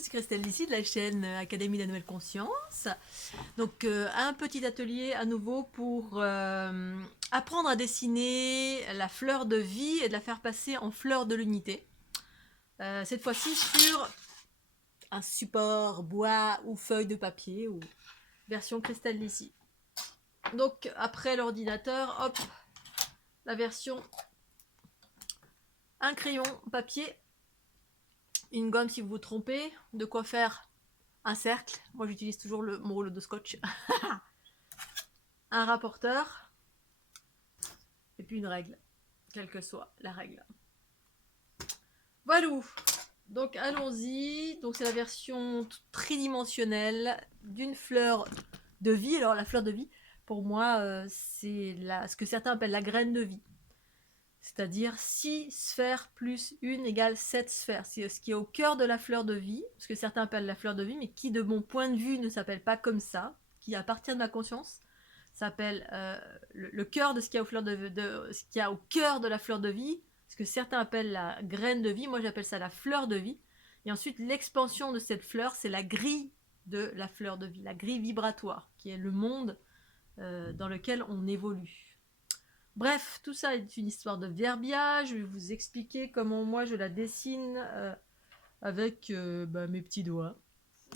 je suis Christelle Lissy de la chaîne Académie de la Nouvelle Conscience. Donc un petit atelier à nouveau pour apprendre à dessiner la fleur de vie et de la faire passer en fleur de l'unité. Cette fois-ci sur un support bois ou feuille de papier ou version Christelle Lissy. Donc après l'ordinateur, hop, la version un crayon papier, une gomme si vous vous trompez, de quoi faire un cercle, moi j'utilise toujours mon rouleau de scotch, un rapporteur, et puis une règle, quelle que soit la règle. Voilà, donc allons-y, donc c'est la version tridimensionnelle d'une fleur de vie. Alors la fleur de vie, pour moi, c'est ce que certains appellent la graine de vie. C'est-à-dire 6 sphères plus 1 égale 7 sphères. C'est ce qui est au cœur de la fleur de vie, ce que certains appellent la fleur de vie, mais qui, de mon point de vue, ne s'appelle pas comme ça, qui appartient de ma conscience, s'appelle le cœur de ce qu'il y a ce qu'il y a au cœur de la fleur de vie, ce que certains appellent la graine de vie, moi j'appelle ça la fleur de vie. Et ensuite, l'expansion de cette fleur, c'est la grille de la fleur de vie, la grille vibratoire, qui est le monde dans lequel on évolue. Bref, tout ça est une histoire de verbiage. Je vais vous expliquer comment moi je la dessine avec mes petits doigts.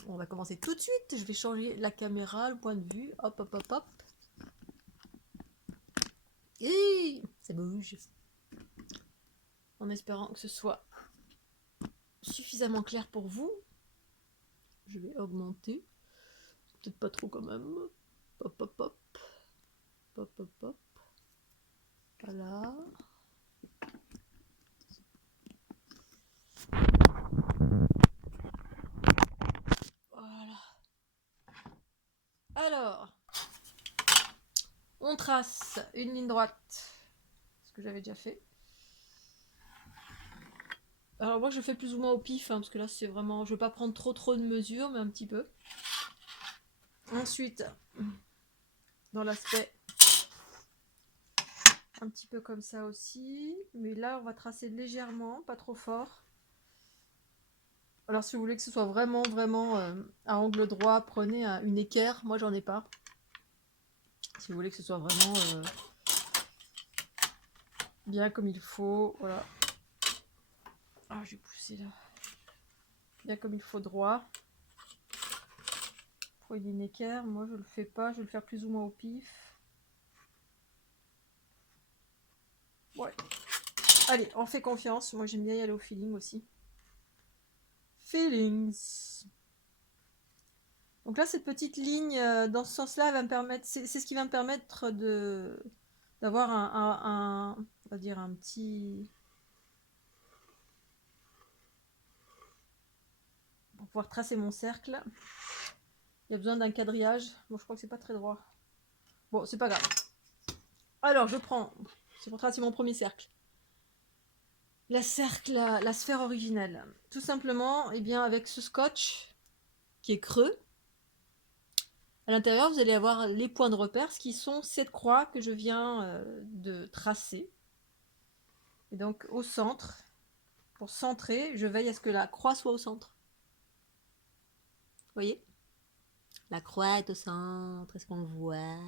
On va commencer tout de suite. Je vais changer la caméra, le point de vue. Hop, hop, hop, hop. Et ça bouge. En espérant que ce soit suffisamment clair pour vous. Je vais augmenter. Peut-être pas trop quand même. Hop, hop, hop. Hop, hop, hop. Voilà. Voilà. Alors, on trace une ligne droite. Ce que j'avais déjà fait. Alors moi je fais plus ou moins au pif, parce que là c'est vraiment... Je veux pas prendre trop de mesures, mais un petit peu. Ensuite, dans l'aspect, un petit peu comme ça aussi. Mais là on va tracer légèrement, pas trop fort. Alors si vous voulez que ce soit vraiment à angle droit, prenez une équerre. Moi j'en ai pas. Si vous voulez que ce soit vraiment bien comme il faut, voilà. Ah, j'ai poussé là. Bien comme il faut droit. Prenez une équerre. Moi je le fais pas, je vais le faire plus ou moins au pif. Ouais. Allez, on fait confiance. Moi j'aime bien y aller au feeling aussi. Feelings. Donc là, cette petite ligne, dans ce sens-là, va me permettre, c'est ce qui va me permettre d'avoir on va dire un petit, pour pouvoir tracer mon cercle. Il y a besoin d'un quadrillage. Bon, je crois que c'est pas très droit. Bon, c'est pas grave. Alors, je prends, c'est pour tracer mon premier cercle. La sphère originelle. Tout simplement, eh bien, avec ce scotch qui est creux. À l'intérieur, vous allez avoir les points de repère, ce qui sont cette croix que je viens de tracer. Et donc, au centre, pour centrer, je veille à ce que la croix soit au centre. Vous voyez? La croix est au centre. Est-ce qu'on le voit?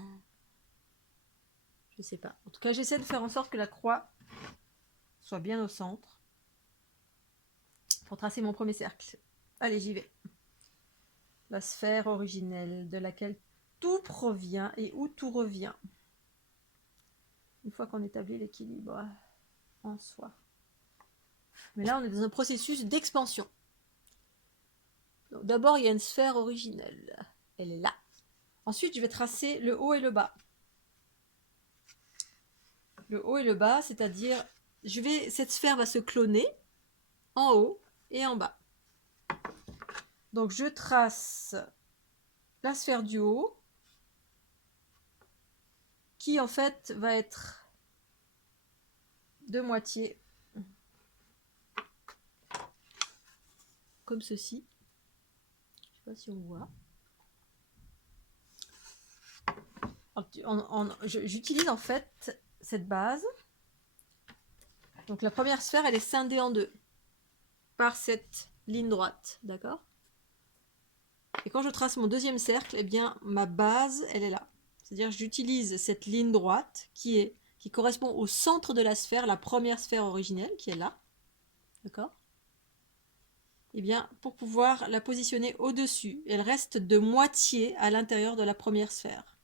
Je ne sais pas. En tout cas, j'essaie de faire en sorte que la croix soit bien au centre pour tracer mon premier cercle. Allez, j'y vais. La sphère originelle de laquelle tout provient et où tout revient. Une fois qu'on établit l'équilibre en soi. Mais là, on est dans un processus d'expansion. D'abord, il y a une sphère originelle. Elle est là. Ensuite, je vais tracer le haut et le bas. Le haut et le bas, c'est-à-dire, cette sphère va se cloner en haut et en bas. Donc, je trace la sphère du haut, qui en fait va être de moitié, comme ceci. Je ne sais pas si on voit. J'utilise en fait cette base. Donc la première sphère, elle est scindée en deux par cette ligne droite, d'accord? Et quand je trace mon deuxième cercle, eh bien, ma base, elle est là. C'est-à-dire que j'utilise cette ligne droite qui correspond au centre de la sphère, la première sphère originelle, qui est là. D'accord? Eh bien, pour pouvoir la positionner au-dessus, elle reste de moitié à l'intérieur de la première sphère.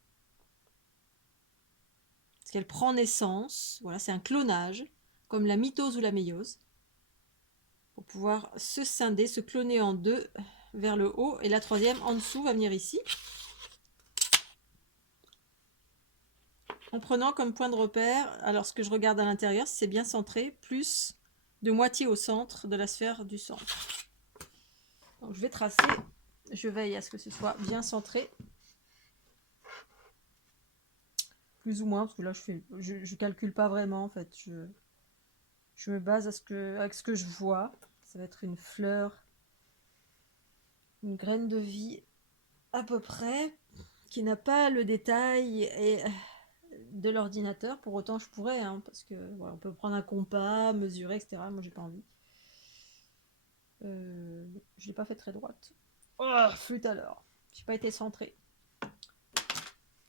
Parce qu'elle prend naissance, voilà, c'est un clonage, comme la mitose ou la méiose, pour pouvoir se scinder, se cloner en deux vers le haut, et la troisième en dessous va venir ici. En prenant comme point de repère, alors ce que je regarde à l'intérieur, c'est bien centré, plus de moitié au centre de la sphère du centre. Donc je vais tracer, je veille à ce que ce soit bien centré. Plus ou moins, parce que là je calcule pas vraiment en fait. Je me base avec ce que je vois. Ça va être une fleur, une graine de vie à peu près, qui n'a pas le détail de l'ordinateur. Pour autant je pourrais, hein, parce que voilà, on peut prendre un compas, mesurer, etc. Moi j'ai pas envie. Je l'ai pas fait très droite. Oh, flûte alors. J'ai pas été centrée.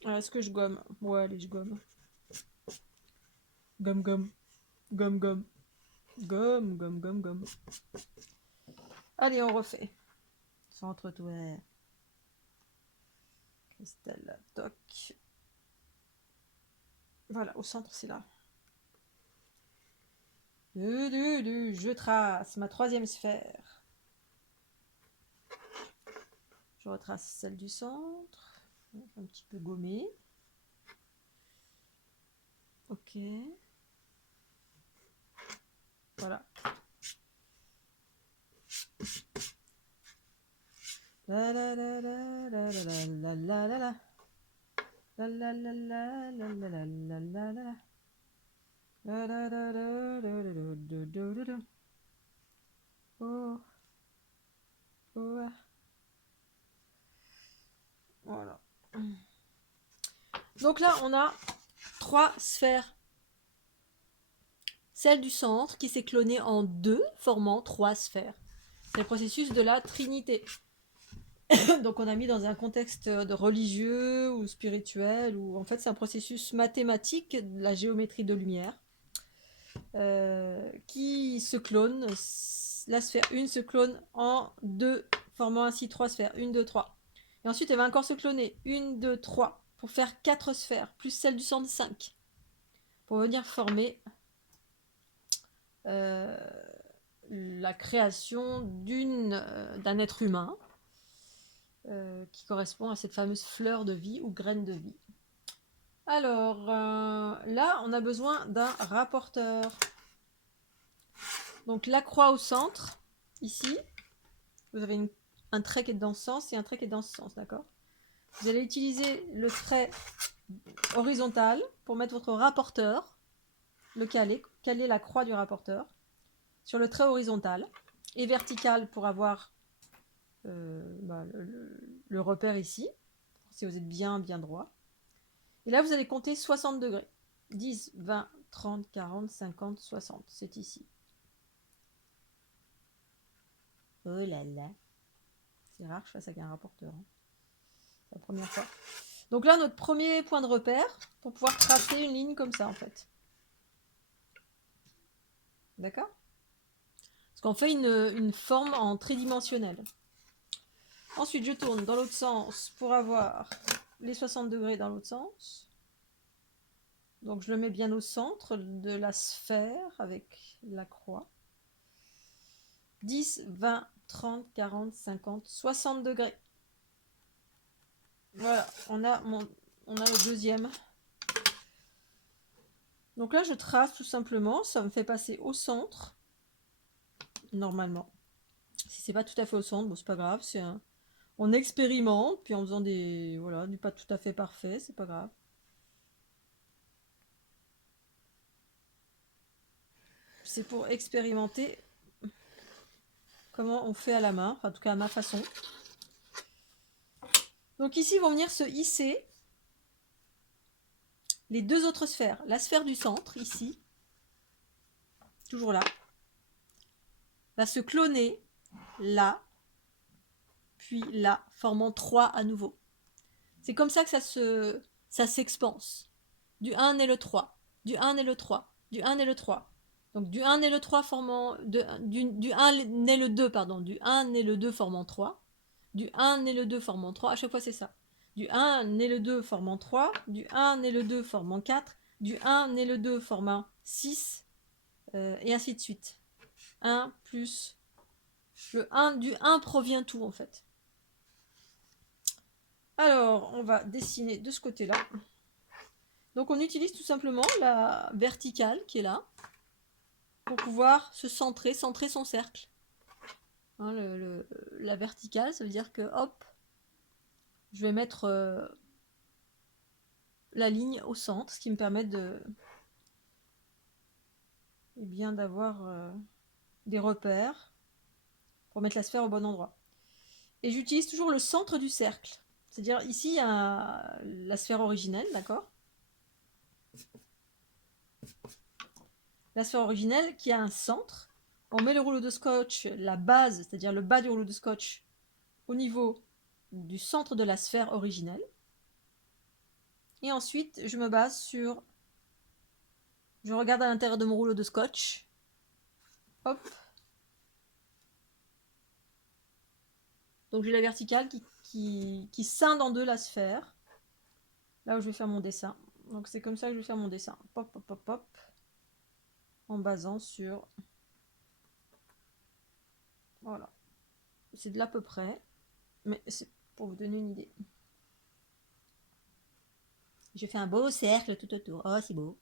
Est-ce que je gomme? Ouais, allez, je gomme. Gomme, gomme. Gomme, gomme. Gomme, gomme, gomme, gomme. Allez, on refait. Centre-toi. Cristal, toc. Voilà, au centre, c'est là. Je trace ma troisième sphère. Je retrace celle du centre. Un petit peu gommée. Ok. Voilà. La la la la la la la la la la. La la la la la la la la la la. La la la la la la la la. Oh. Oh. Voilà. Donc là, on a 3 sphères. Celle du centre qui s'est clonée en 2, formant 3 sphères. C'est le processus de la trinité. Donc on a mis dans un contexte de religieux ou spirituel, ou en fait c'est un processus mathématique de la géométrie de lumière qui se clone. La sphère 1 se clone en 2, formant ainsi 3 sphères. 1, 2, 3. Et ensuite elle va encore se cloner 1, 2, 3 pour faire 4 sphères, plus celle du centre 5. Pour venir former la création d'un être humain qui correspond à cette fameuse fleur de vie ou graine de vie. Alors, là, on a besoin d'un rapporteur. Donc, la croix au centre, ici, vous avez un trait qui est dans ce sens et un trait qui est dans ce sens, d'accord? Vous allez utiliser le trait horizontal pour mettre votre rapporteur, le caler la croix du rapporteur sur le trait horizontal, et vertical pour avoir le repère ici, si vous êtes bien droit. Et là, vous allez compter 60 degrés. 10, 20, 30, 40, 50, 60. C'est ici. Oh là là. C'est rare que je fasse avec un rapporteur. Hein. C'est la première fois. Donc là, notre premier point de repère pour pouvoir tracer une ligne comme ça, en fait. D'accord? Parce qu'on fait une forme en tridimensionnel. Ensuite, je tourne dans l'autre sens pour avoir les 60 degrés dans l'autre sens. Donc je le mets bien au centre de la sphère avec la croix. 10, 20, 30, 40, 50, 60 degrés. Voilà, on a le deuxième. Donc là, je trace tout simplement. Ça me fait passer au centre, normalement. Si c'est pas tout à fait au centre, bon, c'est pas grave. On expérimente, puis en faisant du pas tout à fait parfait, c'est pas grave. C'est pour expérimenter comment on fait à la main, enfin, en tout cas à ma façon. Donc ici vont venir se hisser les deux autres sphères. La sphère du centre, ici, toujours là, va se cloner là, puis là, formant 3 à nouveau. C'est comme ça que ça s'expanse. Du 1 naît le 3, du 1 naît le 3, du 1 naît le 3. Donc du 1 naît le 3 formant... du 1 naît le 2, pardon. Du 1 naît le 2 formant 3. Du 1 naît le 2 formant 3. À chaque fois, c'est ça. Du 1 naît le 2 formant 3. Du 1 naît le 2 formant 4. Du 1 naît le 2 formant 6. Et ainsi de suite. 1 plus... Le 1, du 1 provient tout, en fait. Alors, on va dessiner de ce côté-là. Donc, on utilise tout simplement la verticale qui est là pour pouvoir se centrer son cercle. Hein, la verticale, ça veut dire que, hop, je vais mettre la ligne au centre, ce qui me permet de... Eh bien, d'avoir des repères pour mettre la sphère au bon endroit. Et j'utilise toujours le centre du cercle. C'est-à-dire, ici, il y a la sphère originelle, d'accord? La sphère originelle qui a un centre. On met le rouleau de scotch, la base, c'est-à-dire le bas du rouleau de scotch, au niveau du centre de la sphère originelle. Et ensuite, je me base sur... Je regarde à l'intérieur de mon rouleau de scotch. Hop. Donc j'ai la verticale qui scinde en deux la sphère. Là où je vais faire mon dessin. Donc c'est comme ça que je vais faire mon dessin. Pop, pop, pop, pop. En basant sur... Voilà. C'est de l'à peu près. Mais c'est pour vous donner une idée. J'ai fait un beau cercle tout autour. Oh, c'est beau.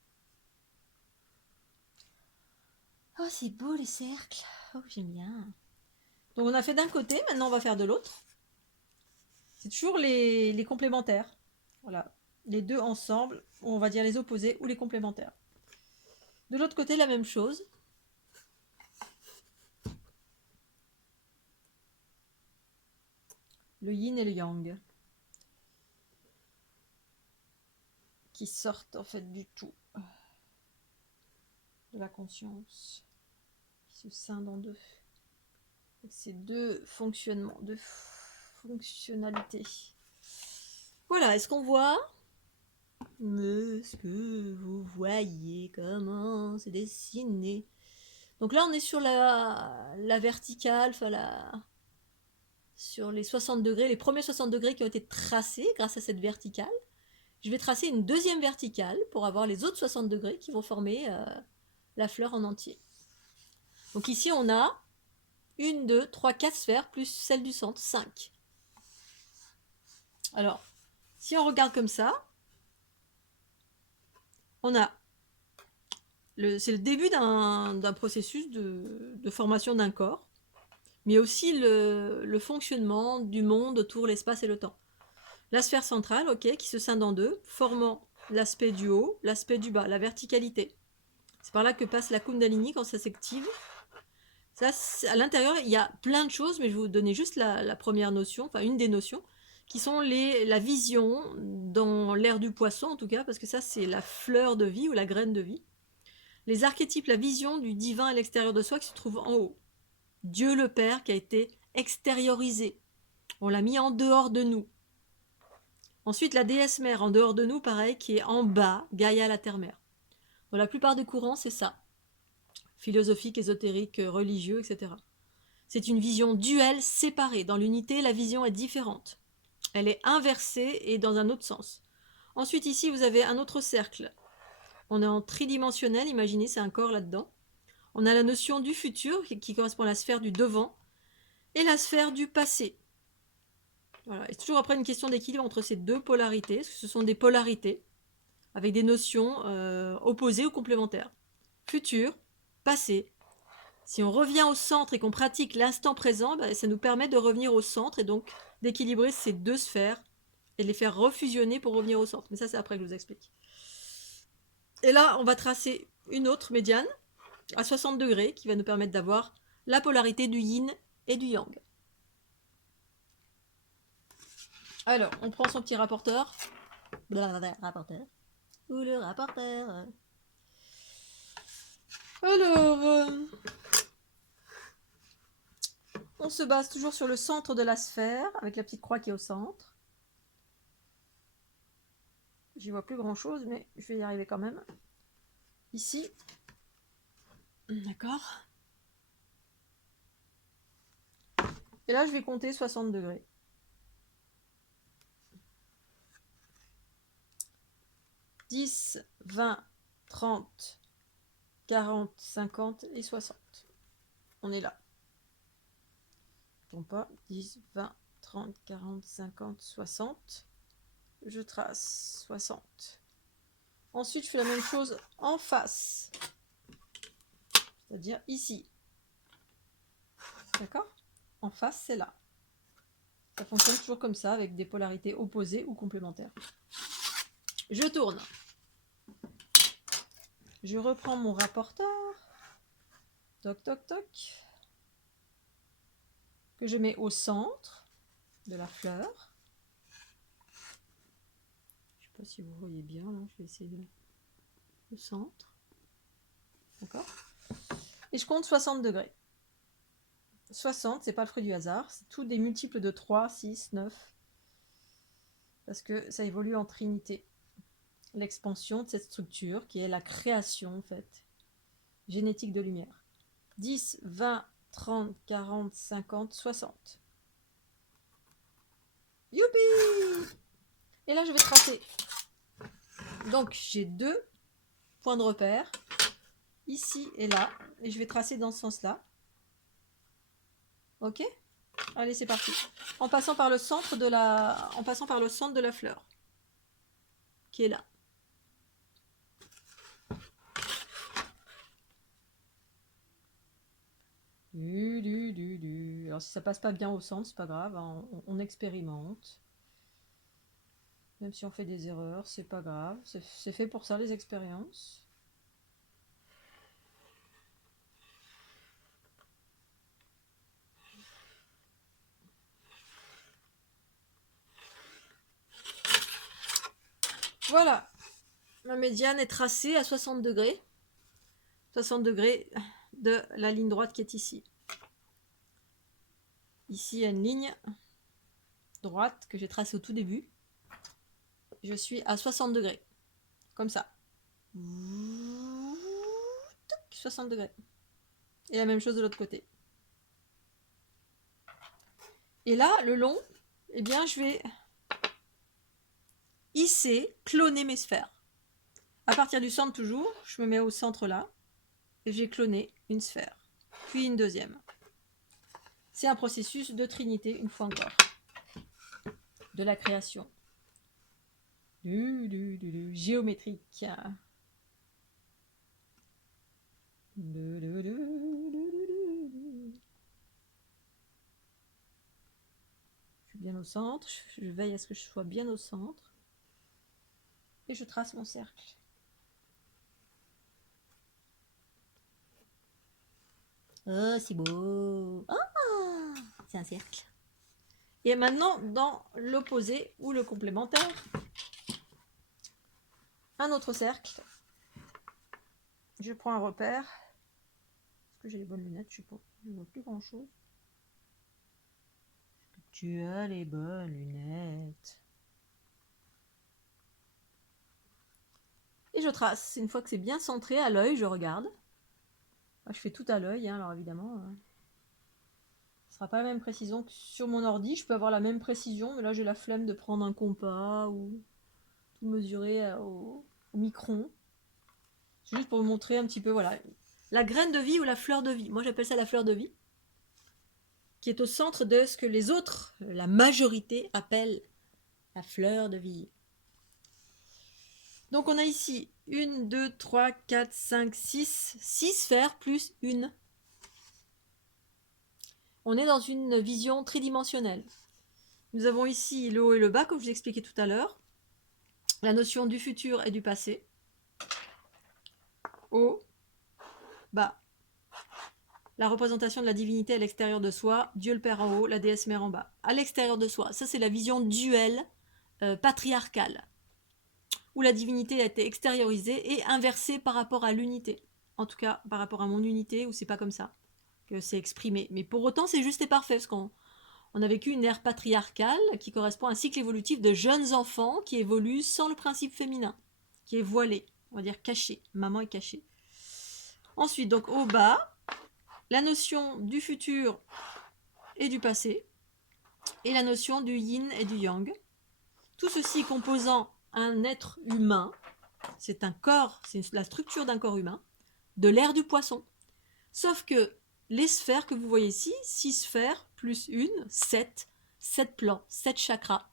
Oh, c'est beau les cercles. Oh, j'aime bien. Donc on a fait d'un côté, maintenant on va faire de l'autre. C'est toujours les complémentaires. Voilà. Les deux ensemble, on va dire les opposés ou les complémentaires. De l'autre côté, la même chose. Le yin et le yang. Qui sortent en fait du tout. De la conscience. Qui se scindent en deux. Ces deux fonctionnements, deux fonctionnalités. Voilà, est-ce qu'on voit? Est-ce que vous voyez comment c'est dessiné? Donc là, on est sur la verticale, enfin sur les 60 degrés, les premiers 60 degrés qui ont été tracés grâce à cette verticale. Je vais tracer une deuxième verticale pour avoir les autres 60 degrés qui vont former la fleur en entier. Donc ici, on a 1, 2, 3, 4 sphères plus celle du centre, 5. Alors, si on regarde comme ça, on a... C'est le début d'un processus de formation d'un corps, mais aussi le fonctionnement du monde autour l'espace et le temps. La sphère centrale, ok, qui se scinde en deux, formant l'aspect du haut, l'aspect du bas, la verticalité. C'est par là que passe la Kundalini quand ça s'active. Ça, à l'intérieur, il y a plein de choses, mais je vais vous donner juste la première notion, enfin une des notions, qui sont la vision dans l'ère du poisson, en tout cas, parce que ça, c'est la fleur de vie ou la graine de vie. Les archétypes, la vision du divin à l'extérieur de soi qui se trouve en haut. Dieu le Père qui a été extériorisé. On l'a mis en dehors de nous. Ensuite, la déesse mère en dehors de nous, pareil, qui est en bas, Gaïa la terre-mère. Dans la plupart des courants, c'est ça. Philosophique, ésotérique, religieux, etc. C'est une vision duelle, séparée. Dans l'unité, la vision est différente. Elle est inversée et dans un autre sens. Ensuite, ici, vous avez un autre cercle. On est en tridimensionnel, imaginez, c'est un corps là-dedans. On a la notion du futur, qui correspond à la sphère du devant, et la sphère du passé. Voilà. Et c'est toujours après une question d'équilibre entre ces deux polarités, parce que ce sont des polarités, avec des notions opposées ou complémentaires. Futur, passé. Si on revient au centre et qu'on pratique l'instant présent, ça nous permet de revenir au centre et donc d'équilibrer ces deux sphères et de les faire refusionner pour revenir au centre. Mais ça, c'est après que je vous explique. Et là, on va tracer une autre médiane à 60 degrés qui va nous permettre d'avoir la polarité du yin et du yang. Alors, on prend son petit rapporteur. Rapporteur. Ou le rapporteur. Alors, On se base toujours sur le centre de la sphère, avec la petite croix qui est au centre. J'y vois plus grand chose, mais je vais y arriver quand même. Ici. D'accord. Et là, je vais compter 60 degrés. 10, 20, 30, 40, 50 et 60. On est là. Non pas. 10, 20, 30, 40, 50, 60. Je trace 60. Ensuite, je fais la même chose en face. C'est-à-dire ici. D'accord? En face, c'est là. Ça fonctionne toujours comme ça, avec des polarités opposées ou complémentaires. Je tourne. Je reprends mon rapporteur. Toc, toc, toc. Que je mets au centre de la fleur. Je ne sais pas si vous voyez bien, là. Je vais essayer de... le centre. D'accord? Et je compte 60 degrés. 60, c'est pas le fruit du hasard. C'est tous des multiples de 3, 6, 9. Parce que ça évolue en trinité. L'expansion de cette structure qui est la création, en fait, génétique de lumière. 10, 20, 30, 40, 50, 60. Youpi! Et là, je vais tracer. Donc, j'ai 2 points de repère, ici et là. Et je vais tracer dans ce sens-là. Ok? Allez, c'est parti. En passant par le centre de la fleur, qui est là. Alors, si ça passe pas bien au centre, c'est pas grave, hein, on expérimente. Même si on fait des erreurs, c'est pas grave. C'est fait pour ça, les expériences. Voilà. Ma médiane est tracée à 60 degrés. 60 degrés de la ligne droite qui est ici. Ici, il y a une ligne droite que j'ai tracée au tout début. Je suis à 60 degrés. Comme ça. 60 degrés. Et la même chose de l'autre côté. Et là, le long, eh bien, je vais hisser, cloner mes sphères. À partir du centre toujours, je me mets au centre là. Et j'ai cloné une sphère. Puis une deuxième. C'est un processus de trinité, une fois encore. De la création. Géométrique. Je suis bien au centre. Je veille à ce que je sois bien au centre. Et je trace mon cercle. Oh, c'est beau. Oh, c'est un cercle. Et maintenant, dans l'opposé ou le complémentaire, un autre cercle. Je prends un repère. Est-ce que j'ai les bonnes lunettes? Je sais pas. Je ne vois plus grand chose. Tu as les bonnes lunettes. Et je trace. Une fois que c'est bien centré à l'œil, je regarde. Je fais tout à l'œil, hein, alors évidemment. Ce ne sera pas la même précision que sur mon ordi. Je peux avoir la même précision, mais là j'ai la flemme de prendre un compas ou tout mesurer au micron. C'est juste pour vous montrer un petit peu, voilà, la graine de vie ou la fleur de vie. Moi j'appelle ça la fleur de vie, qui est au centre de ce que les autres, la majorité, appellent la fleur de vie. Donc on a ici 1, 2, 3, 4, 5, 6 sphères plus une. On est dans une vision tridimensionnelle. Nous avons ici le haut et le bas, comme je vous ai expliqué tout à l'heure. La notion du futur et du passé. Haut, bas. La représentation de la divinité à l'extérieur de soi, Dieu le Père en haut, la déesse mère en bas. À l'extérieur de soi, ça c'est la vision duelle, patriarcale, où la divinité a été extériorisée et inversée par rapport à l'unité. En tout cas, par rapport à mon unité, où c'est pas comme ça. que c'est exprimé. Mais pour autant, c'est juste et parfait, parce qu'on a vécu une ère patriarcale qui correspond à un cycle évolutif de jeunes enfants qui évoluent sans le principe féminin, qui est voilé, on va dire caché. Maman est cachée. Ensuite, donc au bas, la notion du futur et du passé, et la notion du yin et du yang. Tout ceci composant un être humain, c'est un corps, c'est la structure d'un corps humain, de l'ère du poisson. Sauf que les sphères que vous voyez ici, 6 sphères plus 1, 7, 7 plans, 7 chakras,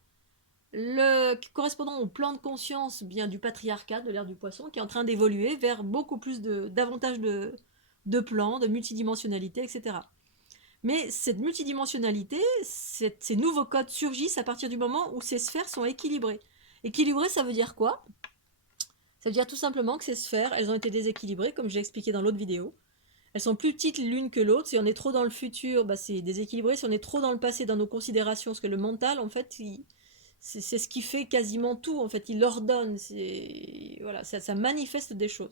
correspondant au plan de conscience bien du patriarcat, de l'ère du poisson, qui est en train d'évoluer vers beaucoup plus davantage de plans, de multidimensionnalité, etc. Mais cette multidimensionnalité, ces nouveaux codes surgissent à partir du moment où ces sphères sont équilibrées. Équilibrées, ça veut dire quoi? Ça veut dire tout simplement que ces sphères, elles ont été déséquilibrées, comme j'ai expliqué dans l'autre vidéo. Elles sont plus petites l'une que l'autre. Si on est trop dans le futur, bah c'est déséquilibré. Si on est trop dans le passé, dans nos considérations, parce que le mental, en fait, c'est ce qui fait quasiment tout. En fait, il ordonne. Voilà, ça manifeste des choses.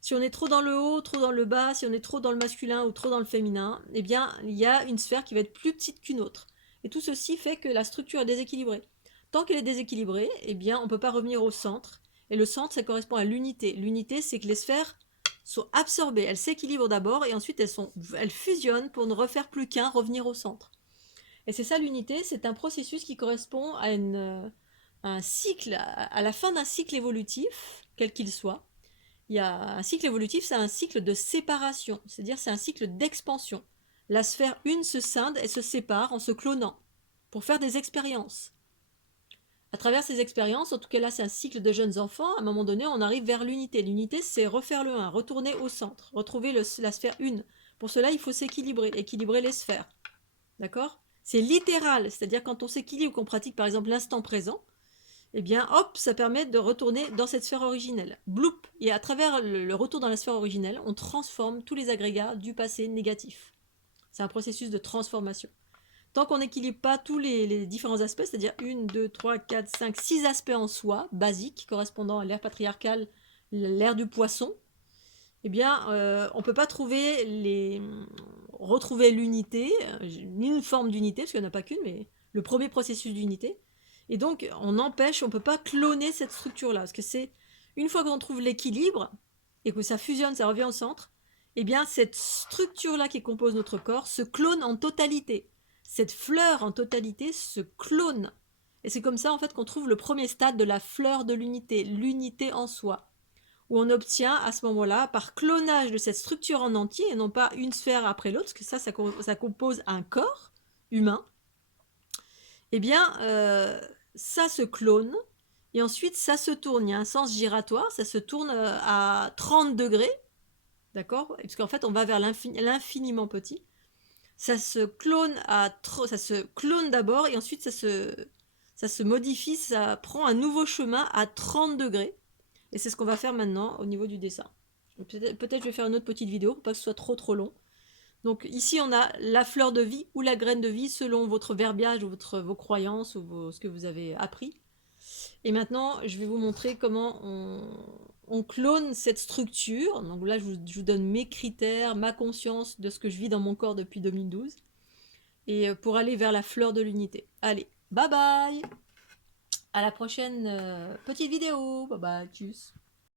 Si on est trop dans le haut, trop dans le bas, si on est trop dans le masculin ou trop dans le féminin, eh bien, il y a une sphère qui va être plus petite qu'une autre. Et tout ceci fait que la structure est déséquilibrée. Tant qu'elle est déséquilibrée, eh bien, on ne peut pas revenir au centre. Et le centre, ça correspond à l'unité. L'unité, c'est que les sphères sont absorbées. Elles s'équilibrent d'abord et ensuite elles fusionnent pour ne refaire plus qu'un, revenir au centre. Et c'est ça l'unité, c'est un processus qui correspond à un cycle, à la fin d'un cycle évolutif, quel qu'il soit. Il y a un cycle évolutif, c'est un cycle de séparation, c'est-à-dire c'est un cycle d'expansion. La sphère 1 se scinde et se sépare en se clonant pour faire des expériences. À travers ces expériences, en tout cas là c'est un cycle de jeunes enfants, à un moment donné on arrive vers l'unité. L'unité c'est refaire le 1, retourner au centre, retrouver la sphère 1. Pour cela il faut s'équilibrer, équilibrer les sphères. D'accord? C'est littéral, c'est-à-dire quand on s'équilibre, qu'on pratique par exemple l'instant présent, eh bien hop, ça permet de retourner dans cette sphère originelle. Bloup! Et à travers le retour dans la sphère originelle, on transforme tous les agrégats du passé négatif. C'est un processus de transformation. Tant qu'on n'équilibre pas tous les différents aspects, c'est-à-dire 1, 2, 3, 4, 5, 6 aspects en soi, basiques, correspondant à l'ère patriarcale, l'ère du poisson, eh bien, on ne peut pas retrouver l'unité, ni une forme d'unité, parce qu'il n'y en a pas qu'une, mais le premier processus d'unité. Et donc, on ne peut pas cloner cette structure-là, parce que c'est, une fois qu'on trouve l'équilibre, et que ça fusionne, ça revient au centre, eh bien, cette structure-là qui compose notre corps se clone en totalité. Cette fleur en totalité se clone. Et c'est comme ça, en fait, qu'on trouve le premier stade de la fleur de l'unité en soi, où on obtient à ce moment-là, par clonage de cette structure en entier, et non pas une sphère après l'autre, parce que ça compose un corps humain, eh bien, ça se clone, et ensuite ça se tourne. Il y a un sens giratoire, ça se tourne à 30 degrés, d'accord? Parce qu'en fait, on va vers l'infiniment petit. Ça se clone d'abord, et ensuite ça se modifie, ça prend un nouveau chemin à 30 degrés. Et c'est ce qu'on va faire maintenant au niveau du dessin. Peut-être je vais faire une autre petite vidéo pour pas que ce soit trop long. Donc ici on a la fleur de vie ou la graine de vie selon votre verbiage ou vos croyances ou ce que vous avez appris. Et maintenant je vais vous montrer comment on clone cette structure. Donc là je vous donne mes critères, ma conscience de ce que je vis dans mon corps depuis 2012. Et pour aller vers la fleur de l'unité. Allez, bye bye! À la prochaine petite vidéo. Bye bye, tchuss.